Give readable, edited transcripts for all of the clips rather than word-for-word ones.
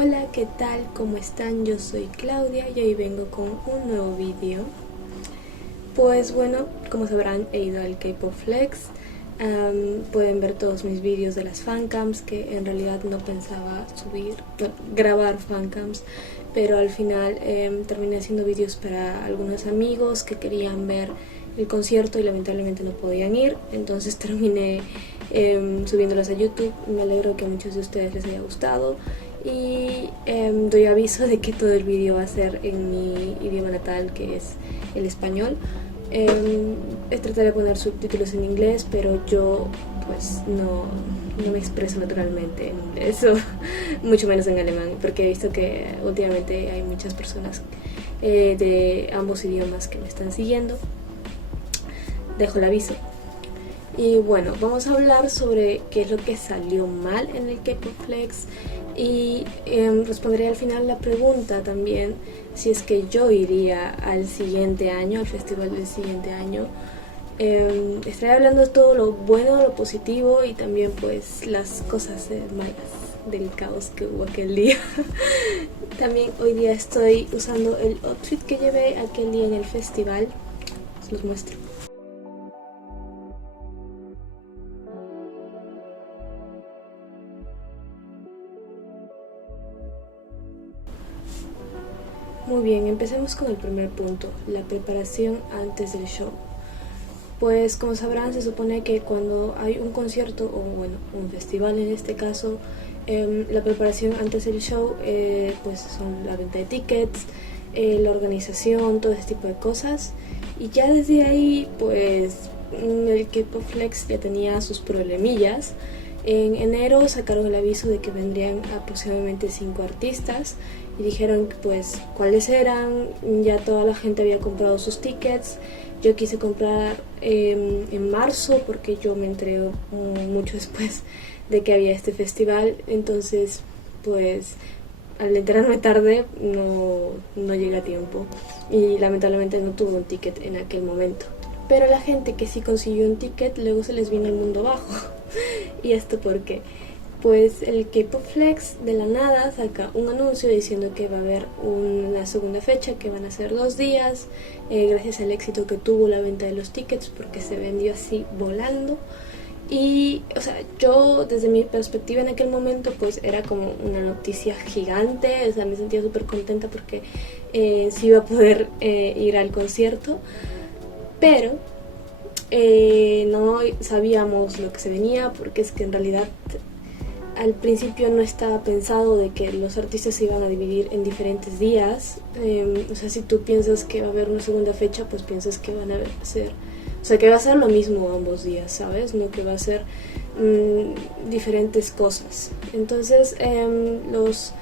Hola, ¿qué tal? ¿Cómo están? Yo soy Claudia y hoy vengo con un nuevo vídeo. Pues bueno, como sabrán, he ido al K-Pop Flex. Pueden ver todos mis vídeos de las fancams, que en realidad no pensaba grabar fancams, pero al final terminé haciendo vídeos para algunos amigos que querían ver el concierto y lamentablemente no podían ir, entonces terminé subiéndolos a YouTube. Me alegro que a muchos de ustedes les haya gustado y doy aviso de que todo el vídeo va a ser en mi idioma natal, que es el español. Trataré de poner subtítulos en inglés, pero yo pues no me expreso naturalmente en inglés o mucho menos en alemán, porque he visto que últimamente hay muchas personas de ambos idiomas que me están siguiendo. Dejo el aviso. Y bueno, vamos a hablar sobre qué es lo que salió mal en el K-Pop Flex y responderé al final la pregunta también si es que yo iría al siguiente año, al festival del siguiente año. Estaré hablando de todo lo bueno, lo positivo y también pues las cosas malas del caos que hubo aquel día. También hoy día estoy usando el outfit que llevé aquel día en el festival. Se los muestro. Muy bien, empecemos con el primer punto, la preparación antes del show. Pues como sabrán, se supone que cuando hay un concierto o bueno, un festival en este caso, la preparación antes del show pues son la venta de tickets, la organización, todo ese tipo de cosas. Y ya desde ahí pues el K-Pop Flex ya tenía sus problemillas. En enero sacaron el aviso de que vendrían aproximadamente 5 artistas y dijeron pues cuáles eran. Ya toda la gente había comprado sus tickets. Yo quise comprar en marzo porque yo me enteré mucho después de que había este festival, entonces pues al enterarme tarde no llegué a tiempo y lamentablemente no tuve un ticket en aquel momento. Pero la gente que sí consiguió un ticket luego se les vino el mundo abajo. ¿Y esto por qué? Pues el K-Pop Flex de la nada saca un anuncio diciendo que va a haber una segunda fecha, que van a ser 2 días, gracias al éxito que tuvo la venta de los tickets, porque se vendió así volando. Y, o sea, yo desde mi perspectiva en aquel momento pues era como una noticia gigante, o sea, me sentía súper contenta porque sí iba a poder ir al concierto, pero no sabíamos lo que se venía, porque es que en realidad al principio no estaba pensado de que los artistas se iban a dividir en diferentes días. O sea, si tú piensas que va a haber una segunda fecha, pues piensas que van a ser, o sea, que va a ser lo mismo ambos días, ¿sabes? No que va a ser diferentes cosas. Entonces los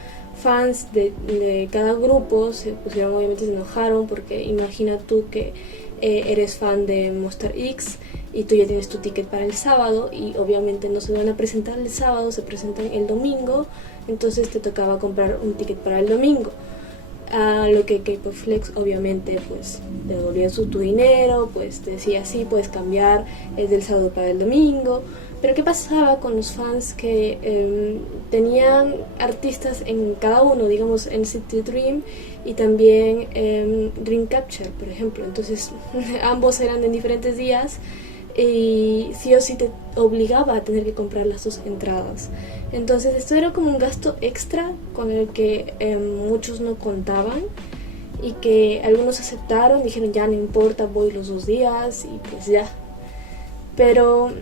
fans de cada grupo se pusieron, obviamente se enojaron, porque imagina tú que eres fan de Monster X y tú ya tienes tu ticket para el sábado y obviamente no se van a presentar el sábado, se presentan el domingo, entonces te tocaba comprar un ticket para el domingo. A lo que K-Pop Flex obviamente pues te devolvía tu dinero, pues te decía sí, puedes cambiar el del sábado para el domingo. Pero ¿qué pasaba con los fans que tenían artistas en cada uno? Digamos NCT Dream y también Dreamcatcher, por ejemplo. Entonces ambos eran en diferentes días y sí o sí te obligaba a tener que comprar las 2 entradas. Entonces esto era como un gasto extra con el que muchos no contaban y que algunos aceptaron, dijeron ya no importa, voy los 2 días y pues ya. Pero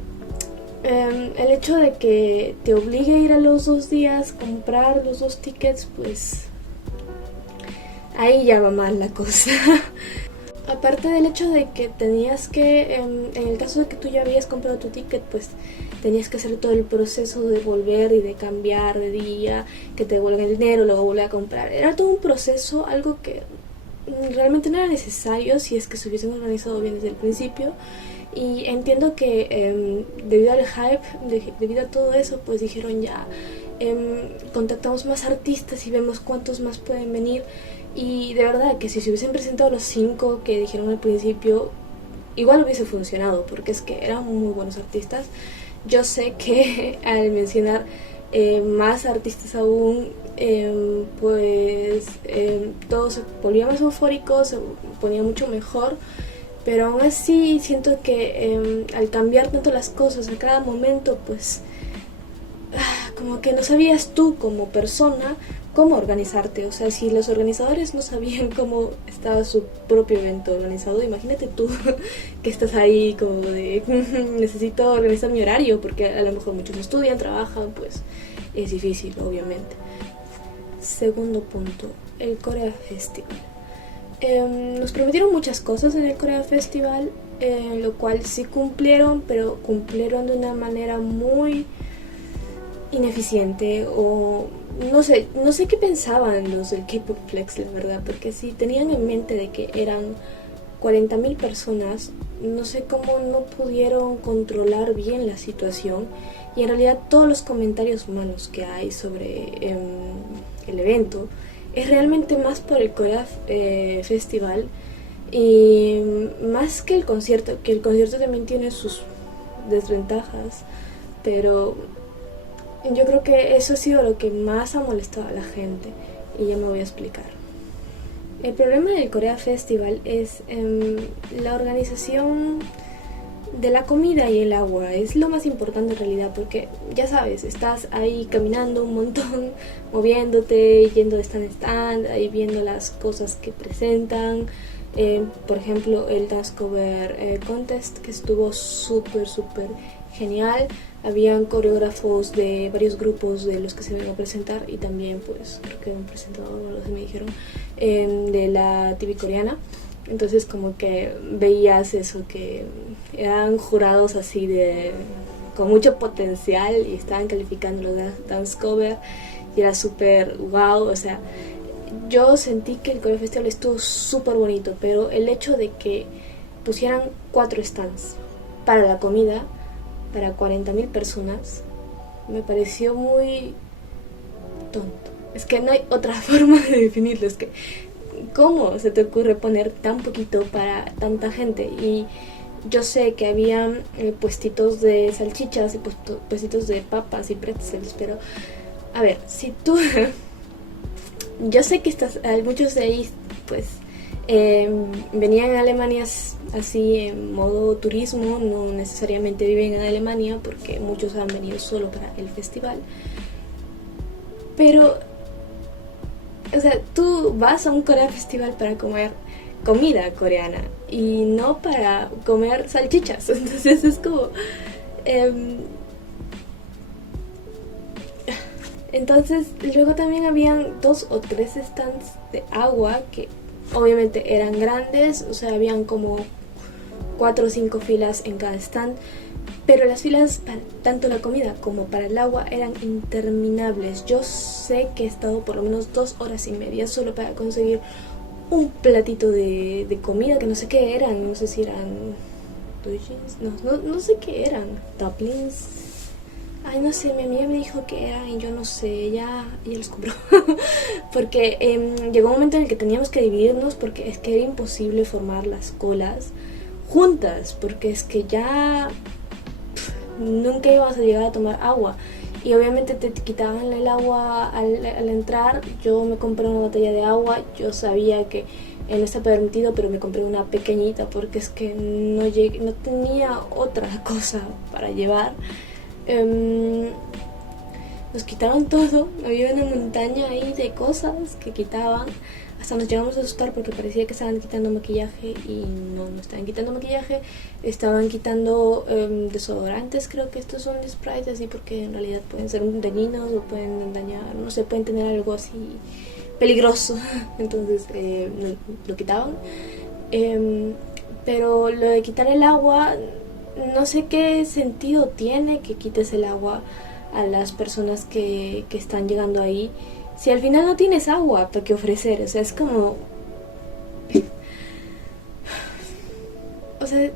el hecho de que te obligue a ir a los 2 días, comprar los 2 tickets, pues ahí ya va mal la cosa. Aparte del hecho de que tenías que, en el caso de que tú ya habías comprado tu ticket, pues tenías que hacer todo el proceso de volver y de cambiar de día, que te devuelvan el dinero, luego volver a comprar. Era todo un proceso, algo que realmente no era necesario si es que se hubiesen organizado bien desde el principio. Y entiendo que debido al hype, debido a todo eso, pues dijeron ya, contactamos más artistas y vemos cuántos más pueden venir. Y de verdad que si se hubiesen presentado los 5 que dijeron al principio, igual hubiese funcionado, porque es que eran muy buenos artistas. Yo sé que al mencionar más artistas aún, todo se volvía más eufórico, se ponía mucho mejor, pero aún así siento que al cambiar tanto las cosas a cada momento, pues como que no sabías tú como persona cómo organizarte. O sea, si los organizadores no sabían cómo estaba su propio evento organizado, imagínate tú que estás ahí como de necesito organizar mi horario, porque a lo mejor muchos estudian, trabajan, pues es difícil, obviamente. Segundo punto, el Korea Festival. Nos prometieron muchas cosas en el Korea Festival, lo cual sí cumplieron, pero cumplieron de una manera muy ineficiente, o no sé qué pensaban los del K-Pop Flex, la verdad, porque si tenían en mente de que eran 40.000 personas, no sé cómo no pudieron controlar bien la situación, y en realidad todos los comentarios malos que hay sobre el evento es realmente más por el Korea Festival, y más que el concierto también tiene sus desventajas, pero yo creo que eso ha sido lo que más ha molestado a la gente, y ya me voy a explicar. El problema del Korea Festival es la organización de la comida y el agua. Es lo más importante en realidad, porque ya sabes, estás ahí caminando un montón, moviéndote, yendo de stand en stand, ahí viendo las cosas que presentan. Por ejemplo, el Dance Cover Contest, que estuvo súper genial. Habían coreógrafos de varios grupos de los que se iban a presentar, y también pues creo que un presentador o algo así me dijeron, de la TV coreana. Entonces como que veías eso, que eran jurados así con mucho potencial, y estaban calificando los dance cover, y era súper wow. O sea, yo sentí que el Korea Festival estuvo súper bonito, pero el hecho de que pusieran 4 stands para la comida para 40.000 personas me pareció muy tonto. Es que no hay otra forma de definirlo. Es que ¿cómo se te ocurre poner tan poquito para tanta gente? Y yo sé que había puestitos de salchichas y puestitos de papas y pretzels, pero a ver, si tú yo sé que muchos de ahí pues venían a Alemania así en modo turismo, no necesariamente viven en Alemania, porque muchos han venido solo para el festival. Pero, o sea, tú vas a un Korea Festival para comer comida coreana y no para comer salchichas. Entonces es como entonces luego también habían 2 o 3 stands de agua que obviamente eran grandes. O sea, habían como 4 o 5 filas en cada stand, pero las filas para tanto la comida como para el agua eran interminables. Yo sé que he estado por lo menos 2 horas y media solo para conseguir un platito de comida, que no sé qué eran, no sé si eran no sé qué eran, dumplings. Ay, no sé, mi amiga me dijo que eran y yo no sé, ella los compró. Porque llegó un momento en el que teníamos que dividirnos, porque es que era imposible formar las colas juntas, porque es que ya nunca íbamos a llegar a tomar agua, y obviamente te quitaban el agua al entrar. Yo me compré una botella de agua, yo sabía que no está permitido, pero me compré una pequeñita porque es que no tenía otra cosa para llevar. Nos quitaron todo, había una montaña ahí de cosas que quitaban. Hasta nos llegamos a asustar porque parecía que estaban quitando maquillaje, y no estaban quitando maquillaje, estaban quitando desodorantes. Creo que estos son sprays así, porque en realidad pueden ser dañinos o pueden dañar, no sé, pueden tener algo así peligroso. Entonces lo quitaban. Pero lo de quitar el agua, no sé qué sentido tiene que quites el agua a las personas que están llegando ahí, si al final no tienes agua para qué ofrecer. O sea, es como... O sea,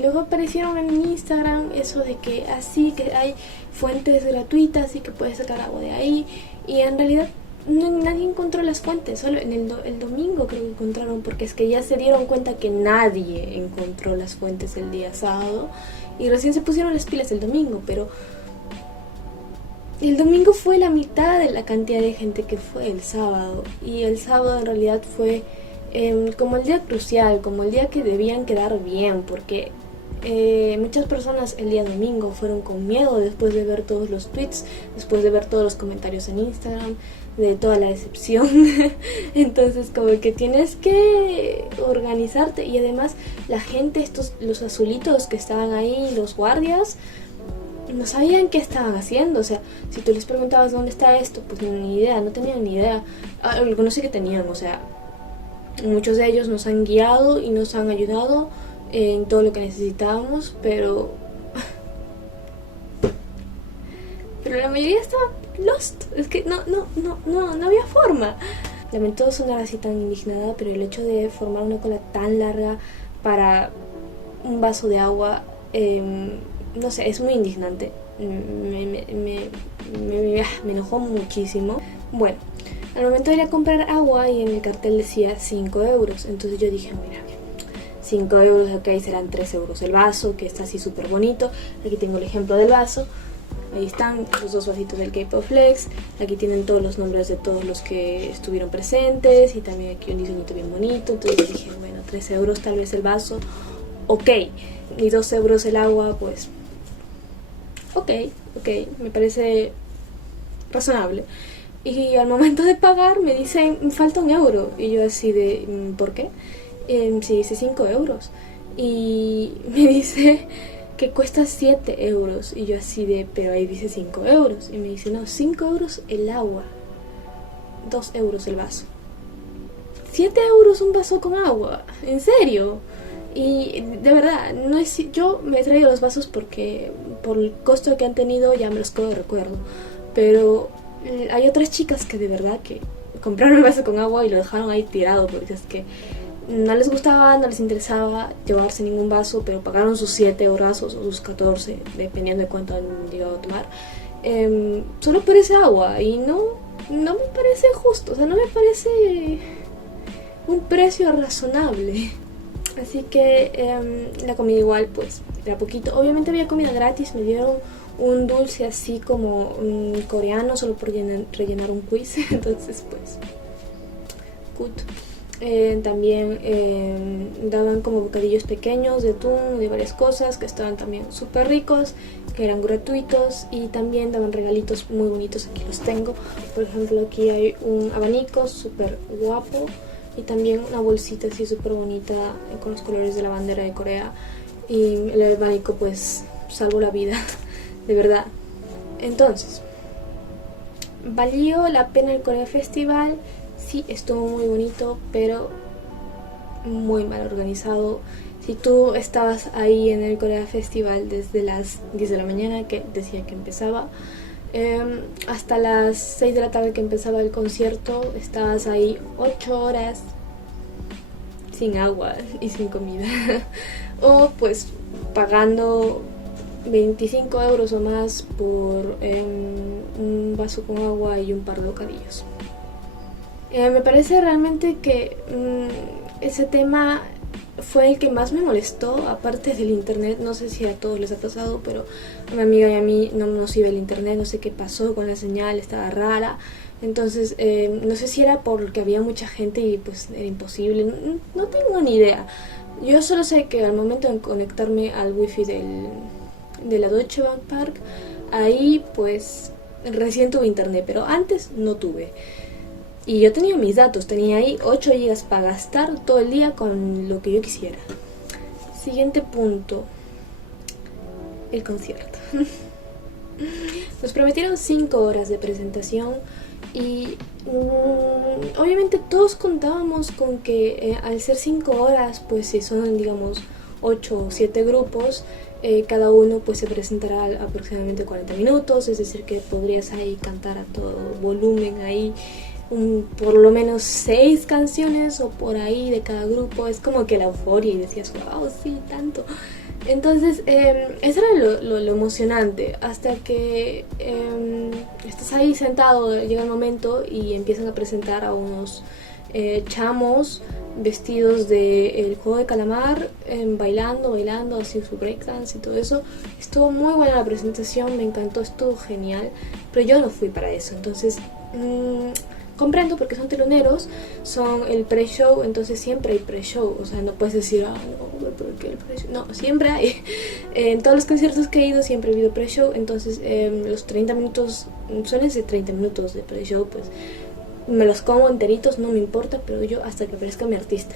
luego aparecieron en Instagram eso de que así, que hay fuentes gratuitas y que puedes sacar agua de ahí, y en realidad nadie encontró las fuentes. Solo en el domingo creo que encontraron, porque es que ya se dieron cuenta que nadie encontró las fuentes el día sábado, y recién se pusieron las pilas el domingo. Pero el domingo fue la mitad de la cantidad de gente que fue el sábado. Y el sábado en realidad fue como el día crucial, como el día que debían quedar bien, porque muchas personas el día domingo fueron con miedo después de ver todos los tweets, después de ver todos los comentarios en Instagram, de toda la decepción. Entonces como que tienes que organizarte. Y además la gente, los azulitos que estaban ahí, los guardias, no sabían qué estaban haciendo. O sea, si tú les preguntabas dónde está esto, pues ni idea, no tenían ni idea. Algunos sí que tenían, o sea, muchos de ellos nos han guiado y nos han ayudado en todo lo que necesitábamos, pero la mayoría estaba lost. Es que no había forma. Lamento sonar así tan indignada, pero el hecho de formar una cola tan larga para un vaso de agua, no sé, es muy indignante. Me enojó muchísimo. Bueno, al momento de ir a comprar agua y en el cartel decía 5 euros, entonces yo dije, mira, 5 euros, ok, serán 3 euros el vaso, que está así súper bonito. Aquí tengo el ejemplo del vaso. Ahí están los 2 vasitos del K-Pop Flex. Aquí tienen todos los nombres de todos los que estuvieron presentes. Y también aquí un diseñito bien bonito. Entonces dije, bueno, 3 euros tal vez el vaso. Ok. Y 2 euros el agua, pues... Ok, me parece razonable. Y al momento de pagar me dicen, falta 1 euro. Y yo así de, ¿por qué? Sí, dice 5 euros. Y me dice que cuesta 7 euros. Y yo así de, pero ahí dice 5 euros. Y me dice, no, 5 euros el agua, 2 euros el vaso. 7 euros un vaso con agua, ¿en serio? Y de verdad, no es, yo me he traído los vasos porque por el costo que han tenido ya me los recuerdo. Pero hay otras chicas que de verdad que compraron el vaso con agua y lo dejaron ahí tirado porque es que no les gustaba, no les interesaba llevarse ningún vaso, pero pagaron sus 7 euros o sus 14, dependiendo de cuánto han llegado a tomar, solo por ese agua. Y no me parece justo, o sea, no me parece un precio razonable. Así que la comida igual, pues, era poquito. Obviamente había comida gratis, me dieron un dulce así como coreano, solo por rellenar un quiz. Entonces, pues, good. También daban como bocadillos pequeños de atún, de varias cosas que estaban también súper ricos, que eran gratuitos. Y también daban regalitos muy bonitos, aquí los tengo. Por ejemplo, aquí hay un abanico súper guapo y también una bolsita así súper bonita con los colores de la bandera de Corea. Y el abanico pues salvó la vida, de verdad. Entonces, ¿valió la pena el Corea Festival? Sí, estuvo muy bonito, pero muy mal organizado. Si tú estabas ahí en el Corea Festival desde las 10 de la mañana, que decía que empezaba, hasta las 6 de la tarde que empezaba el concierto, estabas ahí 8 horas sin agua y sin comida. O pues pagando 25 euros o más por un vaso con agua y un par de bocadillos. Me parece realmente que ese tema fue el que más me molestó, aparte del internet. No sé si a todos les ha pasado, pero a mi amiga y a mí no nos iba el internet, no sé qué pasó con la señal, estaba rara. Entonces no sé si era porque había mucha gente y pues era imposible, no tengo ni idea. Yo solo sé que al momento de conectarme al wifi de la Deutsche Bank Park, ahí pues recién tuve internet, pero antes no tuve. Y yo tenía mis datos, tenía ahí 8 GB para gastar todo el día con lo que yo quisiera. Siguiente punto, el concierto. Nos prometieron 5 horas de presentación y obviamente todos contábamos con que al ser 5 horas, pues si son digamos 8 o 7 grupos, cada uno pues se presentará aproximadamente 40 minutos, es decir que podrías ahí cantar a todo volumen ahí por lo menos 6 canciones o por ahí de cada grupo. Es como que la euforia y decías, wow, sí, tanto. Entonces eso era lo emocionante, hasta que estás ahí sentado, llega el momento y empiezan a presentar a unos chamos vestidos de el juego de calamar, bailando, así su breakdance y todo eso. Estuvo muy buena la presentación, me encantó, estuvo genial, pero yo no fui para eso, entonces comprendo porque son teloneros, son el pre-show, entonces siempre hay pre-show, o sea, no puedes decir, no, porque el pre-show, no, siempre hay. En todos los conciertos que he ido siempre he habido pre-show, entonces los 30 minutos, suelen ser 30 minutos de pre-show, pues me los como enteritos, no me importa, pero yo hasta que aparezca mi artista.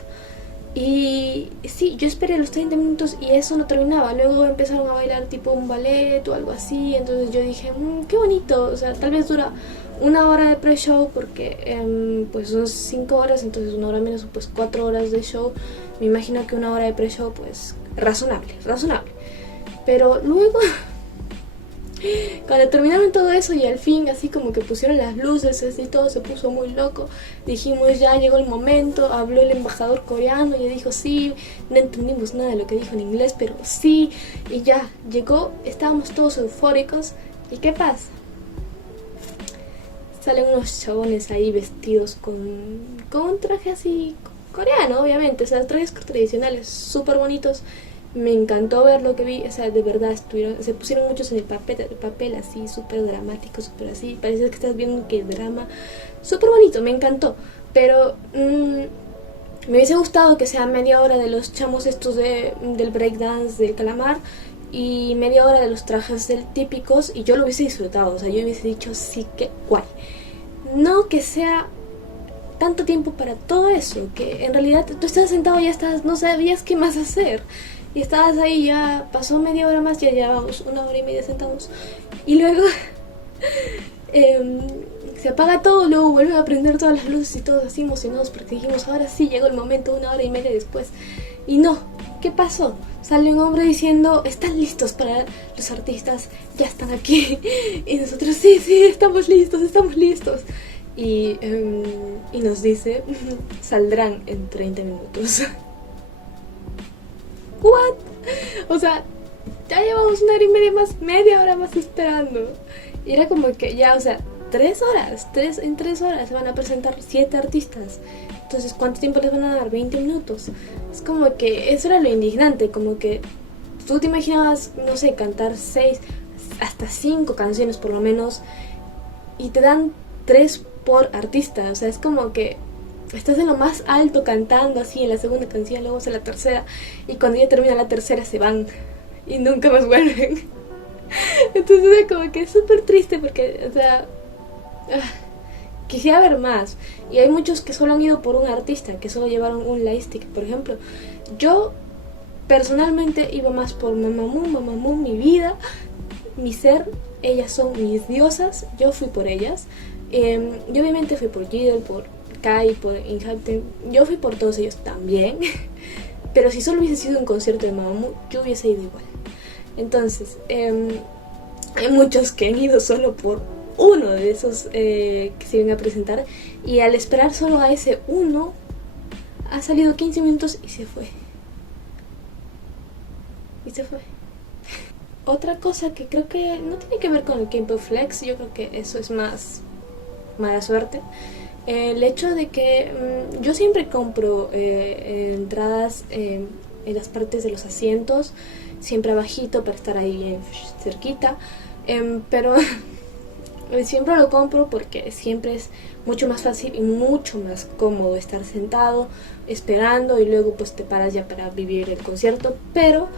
Y sí, yo esperé los 30 minutos y eso no terminaba. Luego empezaron a bailar tipo un ballet o algo así. Entonces yo dije, qué bonito. O sea, tal vez dura 1 hora de pre-show porque pues son 5 horas, entonces 1 hora menos, pues 4 horas de show. Me imagino que 1 hora de pre-show, pues razonable. Pero luego, cuando terminaron todo eso y al fin así como que pusieron las luces, así todo se puso muy loco, dijimos ya llegó el momento, habló el embajador coreano y dijo sí, no entendimos nada de lo que dijo en inglés, pero sí, y ya llegó, estábamos todos eufóricos. ¿Y qué pasa? Salen unos chabones ahí vestidos con un traje así coreano, obviamente, o sea, trajes tradicionales súper bonitos. Me encantó ver lo que vi, o sea, de verdad se pusieron muchos en el papel así, súper dramático, súper así, parece que estás viendo que drama, súper bonito, me encantó, pero me hubiese gustado que sea media hora de los chamos estos del breakdance, del calamar, y media hora de los trajes del típicos, y yo lo hubiese disfrutado, o sea, yo hubiese dicho sí, que guay, no que sea tanto tiempo para todo eso, que en realidad tú estás sentado y ya estás, no sabías qué más hacer. Y estabas ahí, ya pasó media hora más, ya llevábamos 1 hora y media sentados. Y luego se apaga todo, luego vuelven a prender todas las luces y todos así emocionados porque dijimos, ahora sí llegó el momento, 1 hora y media después. Y no, ¿qué pasó? Sale un hombre diciendo, están listos para los artistas, ya están aquí. Y nosotros, sí, estamos listos. Y nos dice, saldrán en 30 minutos. ¿What? O sea, ya llevamos 1 hora y media más, media hora más esperando. Y era como que ya, o sea, 3 horas, en 3 horas se van a presentar 7 artistas. Entonces, ¿cuánto tiempo les van a dar? 20 minutos. Es como que eso era lo indignante, como que tú te imaginabas, no sé, cantar 6, hasta 5 canciones por lo menos, y te dan 3 por artista. O sea, es como que estás en lo más alto cantando así en la segunda canción, luego en la tercera, y cuando ya termina la tercera se van y nunca más vuelven. Entonces era como que es súper triste porque, o sea, quisiera ver más. Y hay muchos que solo han ido por un artista, que solo llevaron un lightstick, por ejemplo. Yo personalmente iba más por Mamamoo, mi vida, mi ser, ellas son mis diosas, yo fui por ellas. Yo obviamente fui por Jidel, por Kai, por Inhabiten, yo fui por todos ellos también. Pero si solo hubiese sido un concierto de Mamamoo, yo hubiese ido igual. Entonces, hay muchos que han ido solo por uno de esos que se iban a presentar, y al esperar solo a ese uno, ha salido 15 minutos y se fue. Otra cosa que creo que no tiene que ver con el K-pop Flex, yo creo que eso es más mala suerte. El hecho de que yo siempre compro entradas en las partes de los asientos, siempre abajito para estar ahí bien cerquita, pero siempre lo compro porque siempre es mucho más fácil y mucho más cómodo estar sentado esperando y luego pues te paras ya para vivir el concierto, pero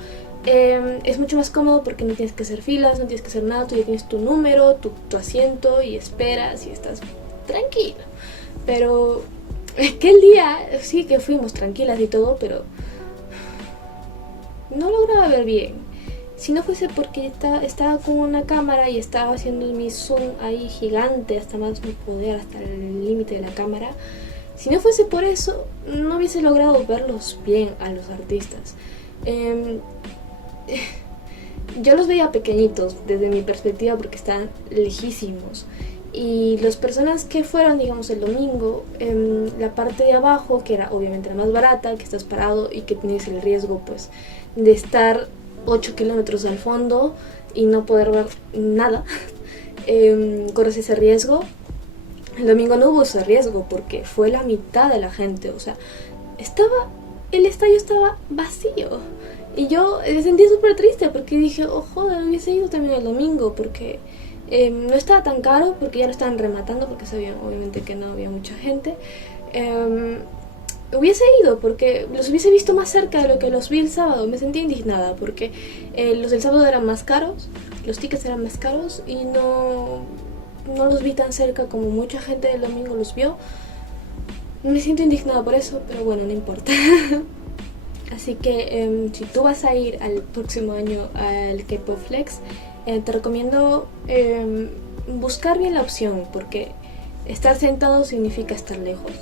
es mucho más cómodo porque no tienes que hacer filas, no tienes que hacer nada, tú ya tienes tu número, tu asiento y esperas y estás tranquilo. Pero aquel día sí que fuimos tranquilas y todo, pero no lograba ver bien. Si no fuese porque estaba con una cámara y estaba haciendo mi zoom ahí gigante, hasta más no poder, hasta el límite de la cámara, si no fuese por eso, no hubiese logrado verlos bien a los artistas. Yo los veía pequeñitos desde mi perspectiva porque están lejísimos. Y las personas que fueron, digamos, el domingo, la parte de abajo, que era obviamente la más barata, que estás parado y que tienes el riesgo pues de estar 8 kilómetros al fondo y no poder ver nada, corres ese riesgo. El domingo no hubo ese riesgo porque fue la mitad de la gente, o sea, el estadio estaba vacío. Y yo me sentí súper triste porque dije, oh joder, hubiese ido también el domingo porque no estaba tan caro porque ya lo estaban rematando porque sabían obviamente que no había mucha gente. Hubiese ido porque los hubiese visto más cerca de lo que los vi el sábado. Me sentí indignada porque los del sábado eran más caros, los tickets eran más caros y no los vi tan cerca como mucha gente del domingo los vio. Me siento indignada por eso, pero bueno, no importa. Así que si tú vas a ir al próximo año al K-Pop Flex, te recomiendo buscar bien la opción, porque estar sentado significa estar lejos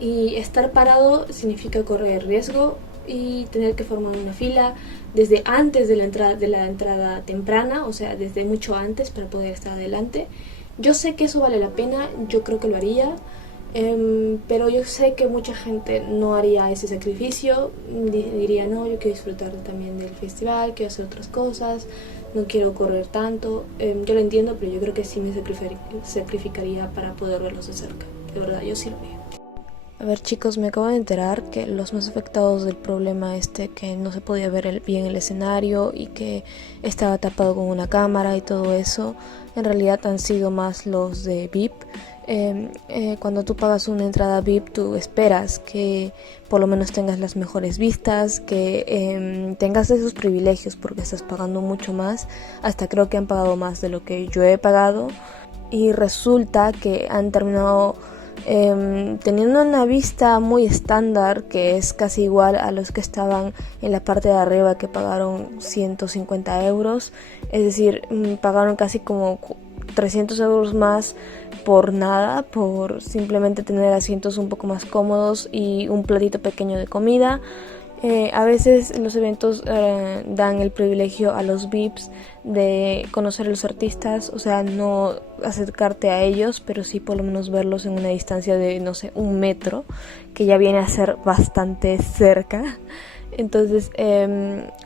y estar parado significa correr riesgo y tener que formar una fila desde antes de la entrada temprana, o sea, desde mucho antes para poder estar adelante. Yo sé que eso vale la pena, yo creo que lo haría. Pero yo sé que mucha gente no haría ese sacrificio, diría no, yo quiero disfrutar también del festival, quiero hacer otras cosas, no quiero correr tanto. Yo lo entiendo, pero yo creo que sí me sacrificaría para poder verlos de cerca, de verdad, yo sí lo haría. A ver chicos, me acabo de enterar que los más afectados del problema que no se podía ver bien el escenario y que estaba tapado con una cámara y todo eso, en realidad han sido más los de VIP. Cuando tú pagas una entrada VIP, tú esperas que por lo menos tengas las mejores vistas, que tengas esos privilegios porque estás pagando mucho más. Hasta creo que han pagado más de lo que yo he pagado y resulta que han terminado teniendo una vista muy estándar, que es casi igual a los que estaban en la parte de arriba, que pagaron 150 euros, es decir, pagaron casi como 300 euros más por nada, por simplemente tener asientos un poco más cómodos y un platito pequeño de comida. A veces los eventos dan el privilegio a los VIPs de conocer a los artistas, o sea, no acercarte a ellos, pero sí por lo menos verlos en una distancia de, no sé, 1 metro, que ya viene a ser bastante cerca. Entonces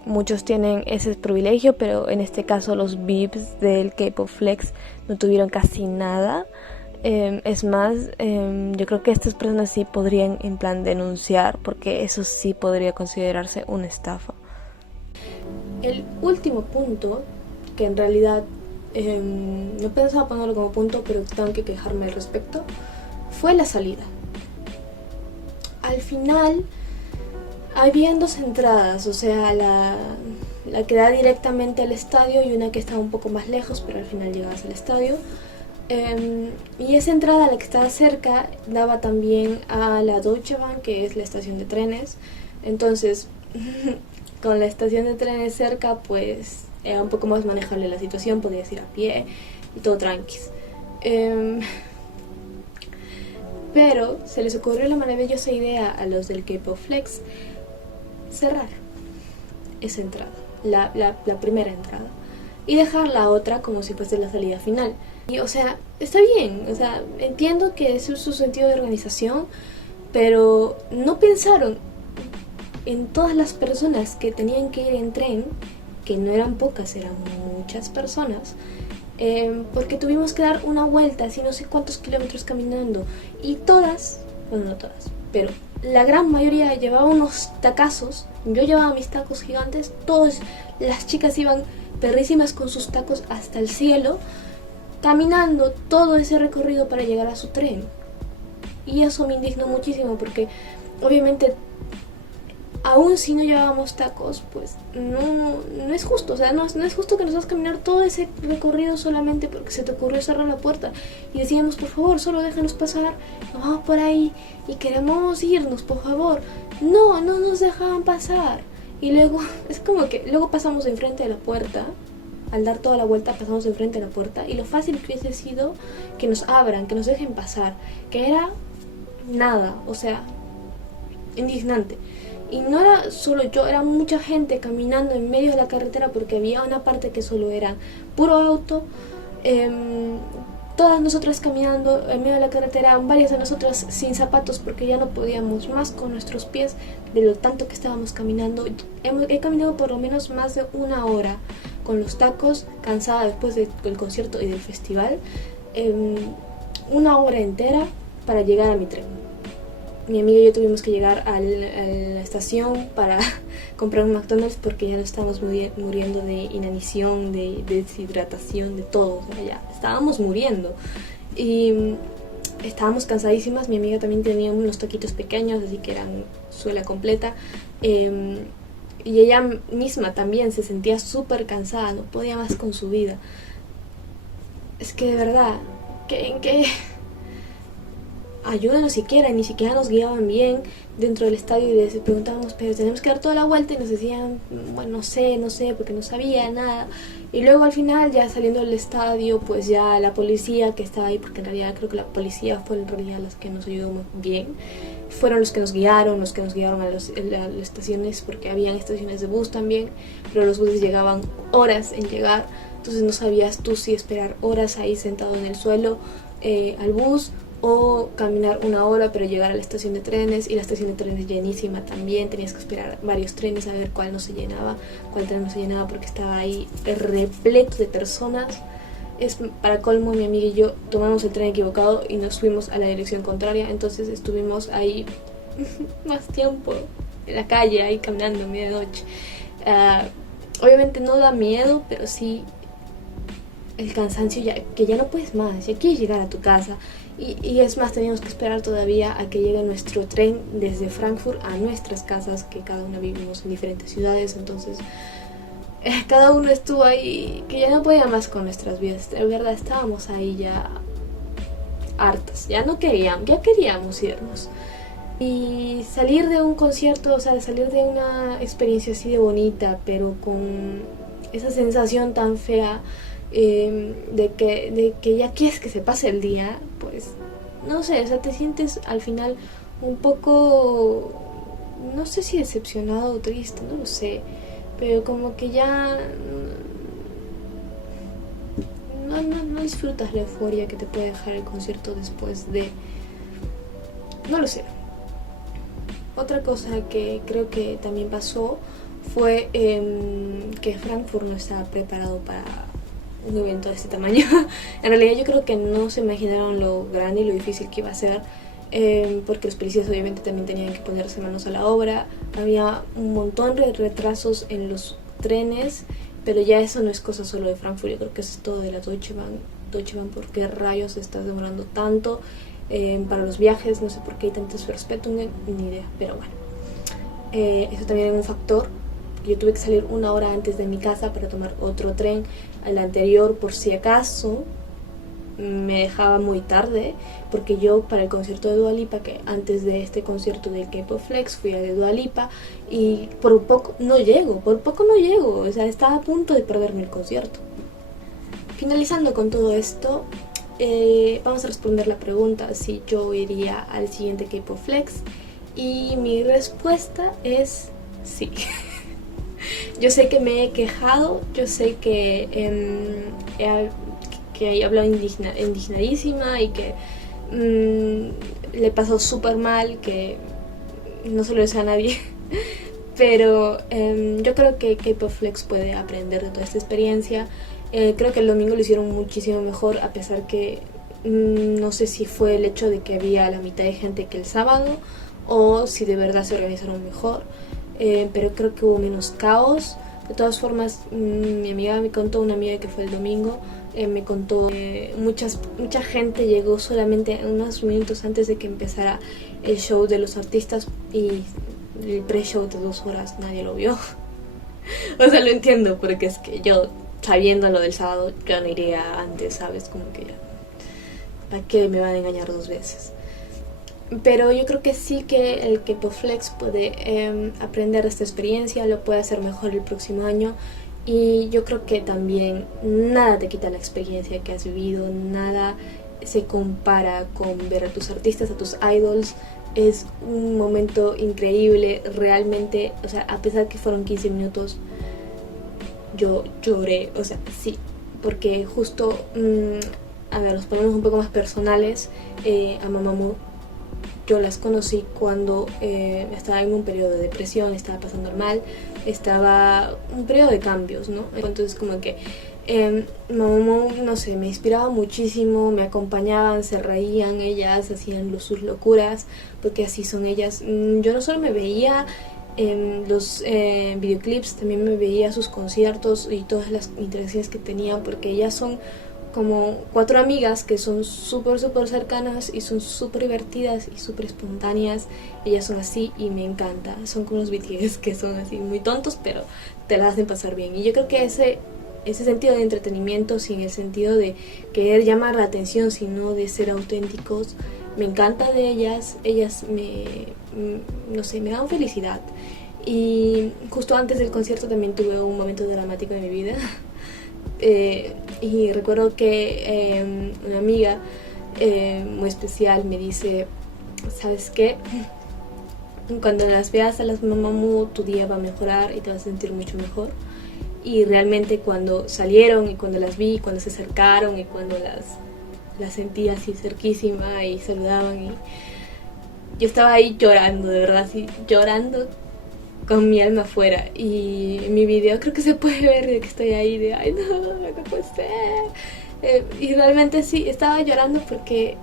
muchos tienen ese privilegio, pero en este caso los VIPs del K-Pop Flex no tuvieron casi nada. Es más, yo creo que estas personas sí podrían en plan denunciar, porque eso sí podría considerarse una estafa. El último punto, que en realidad no pensaba ponerlo como punto, pero tengo que quejarme al respecto, fue la salida. Al final habían 2 entradas, o sea, la que da directamente al estadio y una que estaba un poco más lejos, pero al final llegabas al estadio. Y esa entrada, la que estaba cerca, daba también a la Deutsche Bahn, que es la estación de trenes. Entonces, con la estación de trenes cerca, pues era un poco más manejable la situación, podías ir a pie y todo tranquis. Pero se les ocurrió la maravillosa idea a los del K-Pop Flex cerrar esa entrada, la primera entrada, y dejar la otra como si fuese la salida final. Y, o sea, está bien, o sea, entiendo que eso es su sentido de organización, pero no pensaron en todas las personas que tenían que ir en tren, que no eran pocas, eran muchas personas, porque tuvimos que dar una vuelta, así no sé cuántos kilómetros caminando, y todas, bueno, no todas, pero la gran mayoría llevaba unos tacazos. Yo llevaba mis tacos gigantes, todas las chicas iban perrísimas con sus tacos hasta el cielo, caminando todo ese recorrido para llegar a su tren. Y eso me indignó muchísimo porque obviamente aún si no llevábamos tacos, pues no es justo, o sea, no es justo que nos hagas caminar todo ese recorrido solamente porque se te ocurrió cerrar la puerta. Y decíamos, por favor, solo déjanos pasar, nos vamos por ahí y queremos irnos, por favor. No nos dejaban pasar. Y luego, es como que luego pasamos enfrente de la puerta, al dar toda la vuelta pasamos enfrente de la puerta, y lo fácil que hubiese sido que nos abran, que nos dejen pasar, que era nada, o sea, indignante. Y no era solo yo, era mucha gente caminando en medio de la carretera porque había una parte que solo era puro auto. Todas nosotras caminando en medio de la carretera, varias de nosotras sin zapatos porque ya no podíamos más con nuestros pies de lo tanto que estábamos caminando. He caminado por lo menos más de 1 hora con los tacos, cansada después del concierto y del festival. una hora entera para llegar a mi tren. Mi amiga y yo tuvimos que llegar a la estación para comprar un McDonald's porque ya nos estábamos muriendo de inanición, de deshidratación, de todo. O sea, ya estábamos muriendo. Y estábamos cansadísimas. Mi amiga también tenía unos taquitos pequeños, así que eran suela completa. Y ella misma también se sentía súper cansada, no podía más con su vida. Es que de verdad, ¿en qué? Ayúdanos siquiera, ni siquiera nos guiaban bien dentro del estadio y les preguntábamos, pero tenemos que dar toda la vuelta y nos decían, bueno, no sé, porque no sabía nada. Y luego al final, ya saliendo del estadio, pues ya la policía que estaba ahí, porque en realidad creo que la policía fue en realidad las que nos ayudó muy bien, fueron los que nos guiaron a las estaciones, porque habían estaciones de bus también, pero los buses llegaban horas en llegar, entonces no sabías tú si esperar horas ahí sentado en el suelo al bus, o caminar una hora pero llegar a la estación de trenes, y la estación de trenes llenísima también, tenías que esperar varios trenes a ver cuál no se llenaba, cuál tren no se llenaba, porque estaba ahí repleto de personas. Es para colmo, mi amiga y yo tomamos el tren equivocado y nos fuimos a la dirección contraria, entonces estuvimos ahí más tiempo en la calle, ahí caminando a medianoche. Obviamente no da miedo, pero sí el cansancio, que ya no puedes más, ya quieres llegar a tu casa. Y es más, teníamos que esperar todavía a que llegue nuestro tren desde Frankfurt a nuestras casas, que cada una vivimos en diferentes ciudades, entonces cada uno estuvo ahí, que ya no podía más con nuestras vidas. De verdad, estábamos ahí ya hartas, ya queríamos irnos. Y salir de un concierto, o sea, salir de una experiencia así de bonita, pero con esa sensación tan fea, de que ya quieres que se pase el día, pues no sé, o sea, te sientes al final un poco, no sé si decepcionado o triste, no lo sé, pero como que ya no disfrutas la euforia que te puede dejar el concierto después de, no lo sé. Otra cosa que creo que también pasó fue que Frankfurt no estaba preparado para un evento de este tamaño. En realidad yo creo que no se imaginaron lo grande y lo difícil que iba a ser, porque los policías obviamente también tenían que ponerse manos a la obra. Había un montón de retrasos en los trenes, pero ya eso no es cosa solo de Frankfurt, yo creo que eso es todo de la Deutsche Bahn. Deutsche Bahn, ¿por qué rayos se está demorando tanto para los viajes? No sé por qué hay tantos Verspätungen, ni idea, pero bueno. Eso también es un factor. Yo tuve que salir una hora antes de mi casa para tomar otro tren. El anterior, por si acaso, me dejaba muy tarde, porque yo para el concierto de Dua Lipa, que antes de este concierto del K-Pop Flex fui a de Dua Lipa, y por poco no llego, o sea, estaba a punto de perderme el concierto. Finalizando con todo esto, vamos a responder la pregunta si yo iría al siguiente K-Pop Flex, y mi respuesta es sí. Yo sé que me he quejado, yo sé que he hablado indignadísima y que le pasó súper mal, que no se lo deseo a nadie, pero yo creo que K-Pop Flex puede aprender de toda esta experiencia. Creo que el domingo lo hicieron muchísimo mejor, a pesar que no sé si fue el hecho de que había la mitad de gente que el sábado, o si de verdad se organizaron mejor. Pero creo que hubo menos caos. De todas formas, mi amiga me contó, una amiga que fue el domingo, me contó que mucha gente llegó solamente unos minutos antes de que empezara el show de los artistas, y el pre-show de 2 horas nadie lo vio. O sea, lo entiendo, porque es que yo, sabiendo lo del sábado, yo no iría antes, ¿sabes? Como que ya, ¿para qué me van a engañar 2 veces? Pero yo creo que sí que el K-Pop Flex puede aprender de esta experiencia, lo puede hacer mejor el próximo año. Y yo creo que también nada te quita la experiencia que has vivido, nada se compara con ver a tus artistas, a tus idols. Es un momento increíble, realmente, o sea, a pesar que fueron 15 minutos, yo lloré, o sea, sí, porque justo, a ver, nos ponemos un poco más personales. A Mamamoo yo las conocí cuando estaba en un periodo de depresión, estaba pasando mal, estaba un periodo de cambios, ¿no? Entonces como que Mamamoo, no sé, me inspiraba muchísimo, me acompañaban, se reían ellas, hacían sus locuras, porque así son ellas. Yo no solo me veía los videoclips, también me veía sus conciertos y todas las interacciones que tenían, porque ellas son como 4 amigas que son súper cercanas y son súper divertidas y súper espontáneas. Ellas son así y me encanta. Son como los BTS que son así muy tontos, pero te la hacen pasar bien. Y yo creo que ese sentido de entretenimiento, sin el sentido de querer llamar la atención, sino de ser auténticos, me encanta de ellas. Ellas no sé, me dan felicidad. Y justo antes del concierto también tuve un momento dramático de mi vida. Y recuerdo que una amiga muy especial me dice, ¿sabes qué? Cuando las veas a las Mamamoo, tu día va a mejorar y te vas a sentir mucho mejor. Y realmente cuando salieron y cuando las vi, cuando se acercaron y cuando las sentí así cerquísima y saludaban, y yo estaba ahí llorando, de verdad, así llorando con mi alma afuera. Y en mi video creo que se puede ver de que estoy ahí de ay no puede ser. Y realmente sí, estaba llorando porque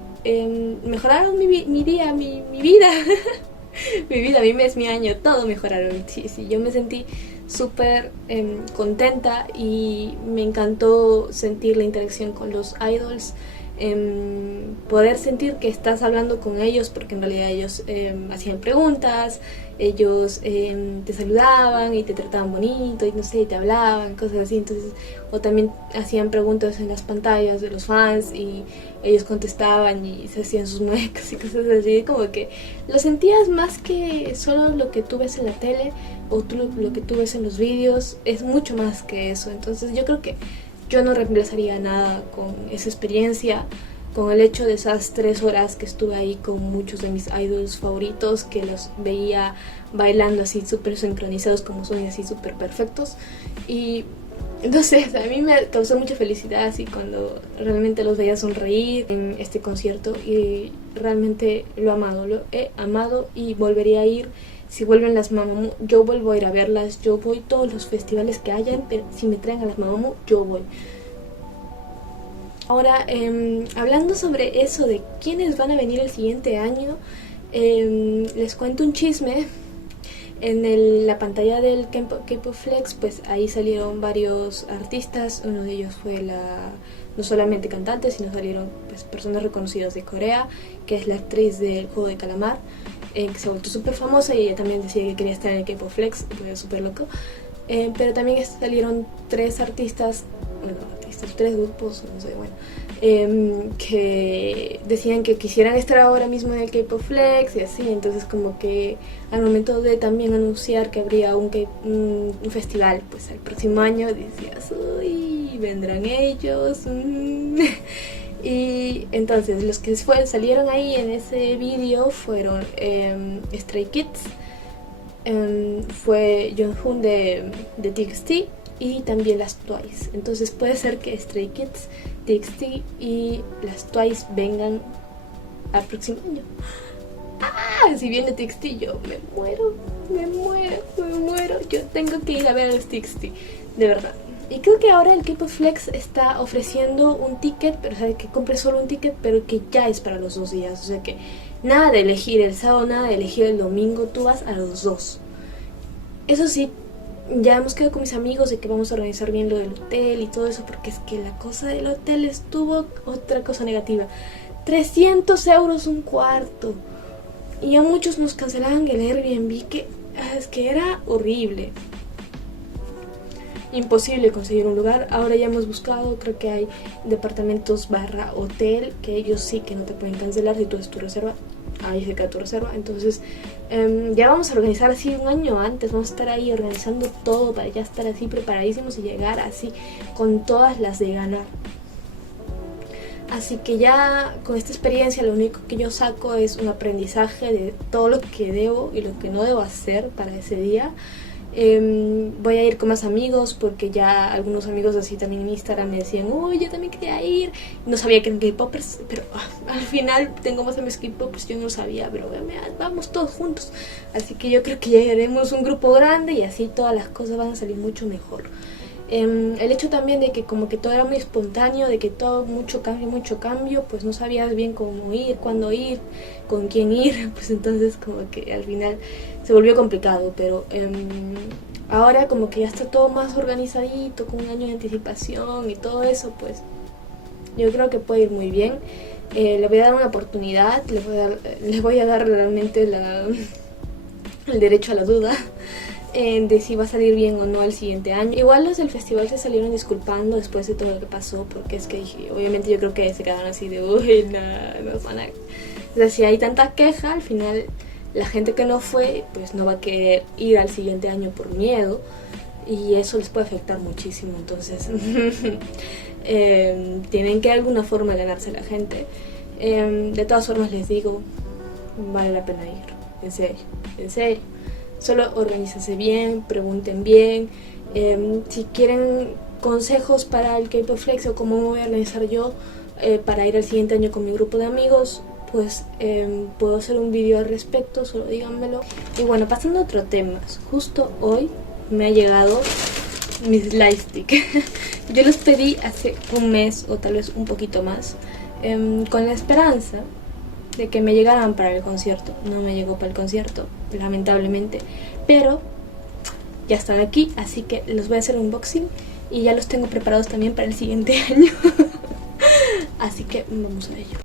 mejoraron mi día, mi vida. Mi vida, mi mes, mi año, todo mejoraron. Sí, yo me sentí súper contenta y me encantó sentir la interacción con los idols. Poder sentir que estás hablando con ellos, porque en realidad ellos hacían preguntas, ellos te saludaban y te trataban bonito y no sé, y te hablaban, cosas así. Entonces, o también hacían preguntas en las pantallas de los fans y ellos contestaban y se hacían sus muecas y cosas así, como que lo sentías más que solo lo que tú ves en la tele o lo que tú ves en los vídeos, es mucho más que eso. Entonces yo creo que yo no reemplazaría nada con esa experiencia, con el hecho de esas 3 horas que estuve ahí con muchos de mis idols favoritos, que los veía bailando así súper sincronizados como son y así súper perfectos. Y no sé, a mí me causó mucha felicidad así cuando realmente los veía sonreír en este concierto, y realmente lo he amado y volvería a ir. Si vuelven las Mamamoo, yo vuelvo a ir a verlas. Yo voy a todos los festivales que hayan, pero si me traen a las Mamamoo, yo voy. Ahora, hablando sobre eso de quiénes van a venir el siguiente año, les cuento un chisme. En la pantalla del K-Pop Flex, pues ahí salieron varios artistas. Uno de ellos fue no solamente cantantes, sino salieron pues personas reconocidas de Corea, que es la actriz del Juego de Calamar, que se ha vuelto súper famosa, y ella también decía que quería estar en el K-Pop Flex, fue súper loco. Pero también salieron 3 artistas, 3 grupos, no sé, bueno, que decían que quisieran estar ahora mismo en el K-Pop Flex y así. Entonces como que al momento de también anunciar que habría un festival pues el próximo año, decías, uy, vendrán ellos. Y entonces los que salieron ahí en ese vídeo fueron Stray Kids, fue Jonghyun de TXT, y también las Twice. Entonces puede ser que Stray Kids, TXT y las Twice vengan al próximo año. Si viene TXT, yo me muero. Yo tengo que ir a ver a los TXT, de verdad. Y creo que ahora el K-Pop Flex está ofreciendo un ticket, pero o sea, que compres solo un ticket, pero que ya es para los 2 días. O sea que nada de elegir el sábado, nada de elegir el domingo, tú vas a los 2. Eso sí, ya hemos quedado con mis amigos de que vamos a organizar bien lo del hotel y todo eso, porque es que la cosa del hotel estuvo otra cosa negativa. 300 euros un cuarto. Y a muchos nos cancelaban el Airbnb, que es que era horrible. Imposible conseguir un lugar. Ahora ya hemos buscado, creo que hay departamentos / hotel, que ellos sí que no te pueden cancelar si tú haces tu reserva. Ahí se queda tu reserva. Entonces ya vamos a organizar así un año antes. Vamos a estar ahí organizando todo para ya estar así preparadísimos y llegar así con todas las de ganar. Así que ya con esta experiencia lo único que yo saco es un aprendizaje de todo lo que debo y lo que no debo hacer para ese día. Voy a ir con más amigos, porque ya algunos amigos así también en Instagram me decían, uy, yo también quería ir. No sabía que eran K-popers, pero al final tengo más amigos K-popers, yo no lo sabía, pero vamos todos juntos. Así que yo creo que ya haremos un grupo grande y así todas las cosas van a salir mucho mejor. El hecho también de que como que todo era muy espontáneo, de que todo mucho cambio, pues no sabías bien cómo ir, cuándo ir, con quién ir, pues entonces como que al final se volvió complicado, pero ahora como que ya está todo más organizadito, con un año de anticipación y todo eso, pues yo creo que puede ir muy bien. Le voy a dar una oportunidad, le voy a dar realmente el derecho a la duda de si va a salir bien o no el siguiente año. Igual los del festival se salieron disculpando después de todo lo que pasó, porque es que obviamente yo creo que se quedaron así de uy, no van a... O sea, si hay tanta queja, al final la gente que no fue, pues no va a querer ir al siguiente año por miedo, y eso les puede afectar muchísimo. Entonces tienen que de alguna forma ganarse a la gente. De todas formas les digo, vale la pena ir, en serio. Solo organícense bien, pregunten bien. Si quieren consejos para el K-Pop Flex o cómo me voy a organizar yo para ir al siguiente año con mi grupo de amigos, pues puedo hacer un vídeo al respecto, solo díganmelo. Y bueno, pasando a otro tema, justo hoy me ha llegado mis lightstick. Yo los pedí hace un mes o tal vez un poquito más, con la esperanza de que me llegaran para el concierto. No me llegó para el concierto, lamentablemente, pero ya están aquí, así que los voy a hacer un unboxing y ya los tengo preparados también para el siguiente año. Así que vamos a ello.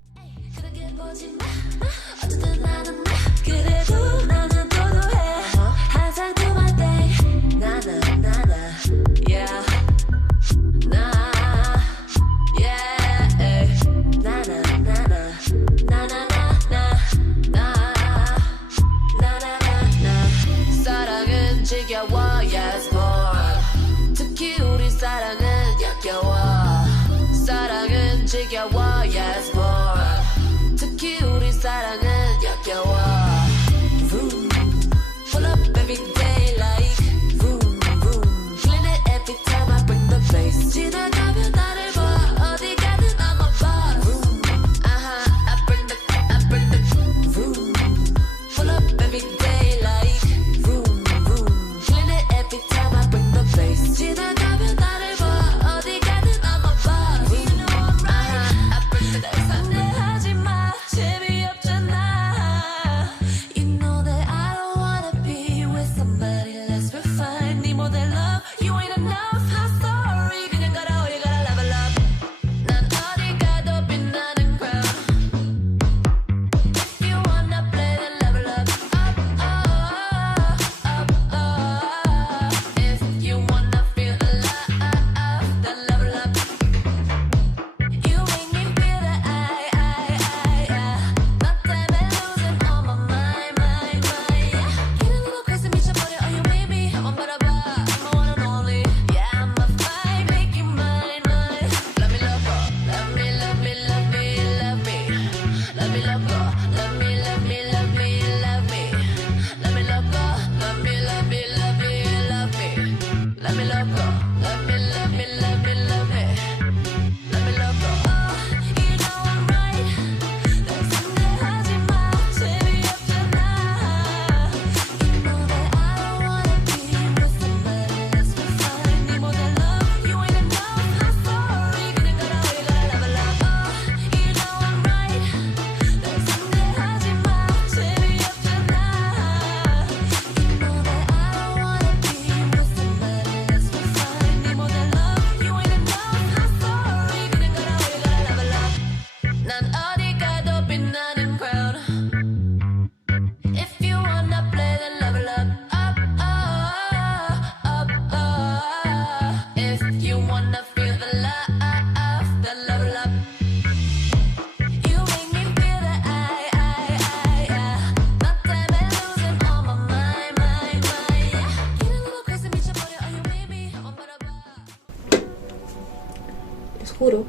Juro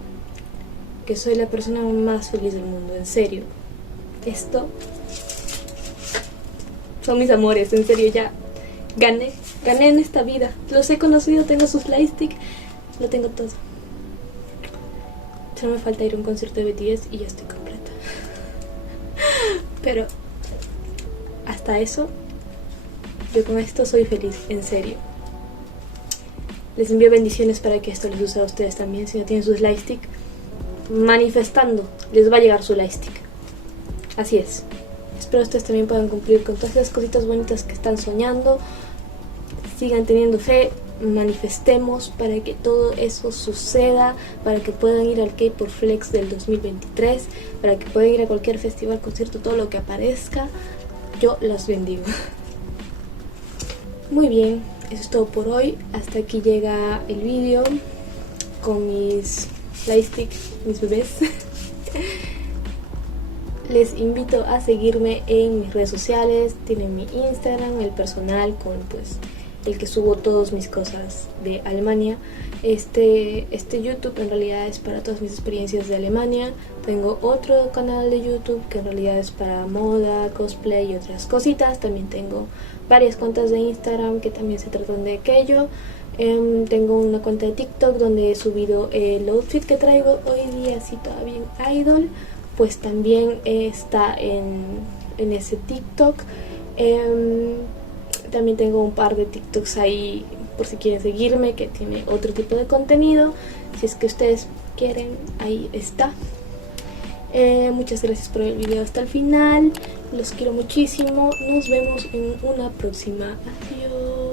que soy la persona más feliz del mundo, en serio. Esto son mis amores, en serio, ya gané en esta vida. Los he conocido, tengo sus lightstick, lo tengo todo. Solo me falta ir a un concierto de BTS y ya estoy completa. Pero hasta eso, yo con esto soy feliz, en serio. Les envío bendiciones para que esto les use a ustedes también. Si no tienen sus lightstick, manifestando, les va a llegar su lightstick. Así es. Espero ustedes también puedan cumplir con todas esas cositas bonitas que están soñando. Sigan teniendo fe, manifestemos para que todo eso suceda, para que puedan ir al K-Pop Flex del 2023, para que puedan ir a cualquier festival, concierto, todo lo que aparezca. Yo las bendigo. Muy bien, eso es todo por hoy. Hasta aquí llega el vídeo con mis lightstick, mis bebés. Les invito a seguirme en mis redes sociales. Tienen mi Instagram, el personal, con pues el que subo todas mis cosas de Alemania. Este YouTube en realidad es para todas mis experiencias de Alemania. Tengo otro canal de YouTube que en realidad es para moda, cosplay y otras cositas. También tengo varias cuentas de Instagram que también se tratan de aquello. Tengo una cuenta de TikTok donde he subido el outfit que traigo hoy día, así todavía en idol. Pues también está en ese TikTok. También tengo un par de TikToks ahí por si quieren seguirme, que tiene otro tipo de contenido. Si es que ustedes quieren, ahí está. Muchas gracias por el video hasta el final. Los quiero muchísimo. Nos vemos en una próxima. Adiós.